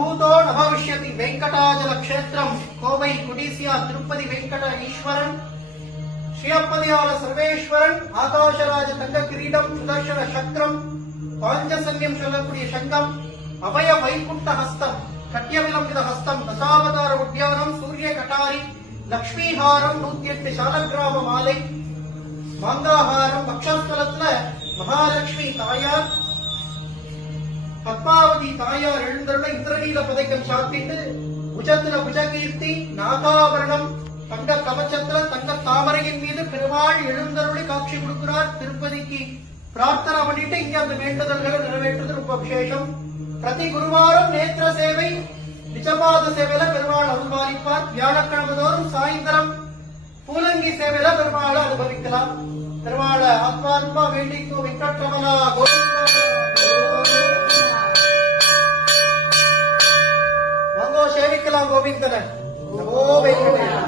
நபூதோ நபவிஷ்யதி வெங்கடாஜல க்ஷேத்திரம் கோவை குடிசியா திருப்பதி வெங்கட ஈஸ்வரன் ஸ்ரீயப்பதியால சர்வேஸ்வரன் ஆகாஷராஜ தங்க கிரீடம் சுதர்ஷன சக்கரம் பாஞ்சசன்யம் சொல்லக்கூடிய சங்கம் அபய வைகுண்ட ஹஸ்தம் கட்யவிலம்பித ஹஸ்தம் தசாவதார உத்தியானம் சூரிய கட்டாரி லக்ஷ்மிஹாரம் 108 சாலக்கிராம மாலை மாங்காஹாரம் பக்ஷஸ்தலத்துல மகாலட்சுமி தாயார் பத்மாவதி தாயார் எழுந்தருள இந்திரநீல பதைக்கம் சாத்திட்டு புஜத்துல புஜகீர்த்தி நாகாபரணம் தங்க கவச்சத்துல தங்க தாமரையின் மீது பெருமாள் எழுந்தருளி காட்சி கொடுக்கிறார். திருப்பதிக்கு பிரார்த்தனை பண்ணிட்டு இங்க அந்த வேண்டுதல்களை நிறைவேற்றுறது ரொம்ப விசேஷம். பிரதி குருவாரம் நேத்திர சேவை நிஜபாத சேவையில பெருமாள் அனுபவிப்பார். வியாழக்கிழமை தோறும் சாயந்தரம் பூலங்கி சேவையில பெருமாளை அனுபவிக்கலாம். பெருமாளை ஆத்மாத்மா வேண்டிக்கோ வெங்கட்ரமணா கோவிந்தா வாங்கோ சேவிக்கலாம் கோவிந்தன. நமோ வெங்கடேஷ்.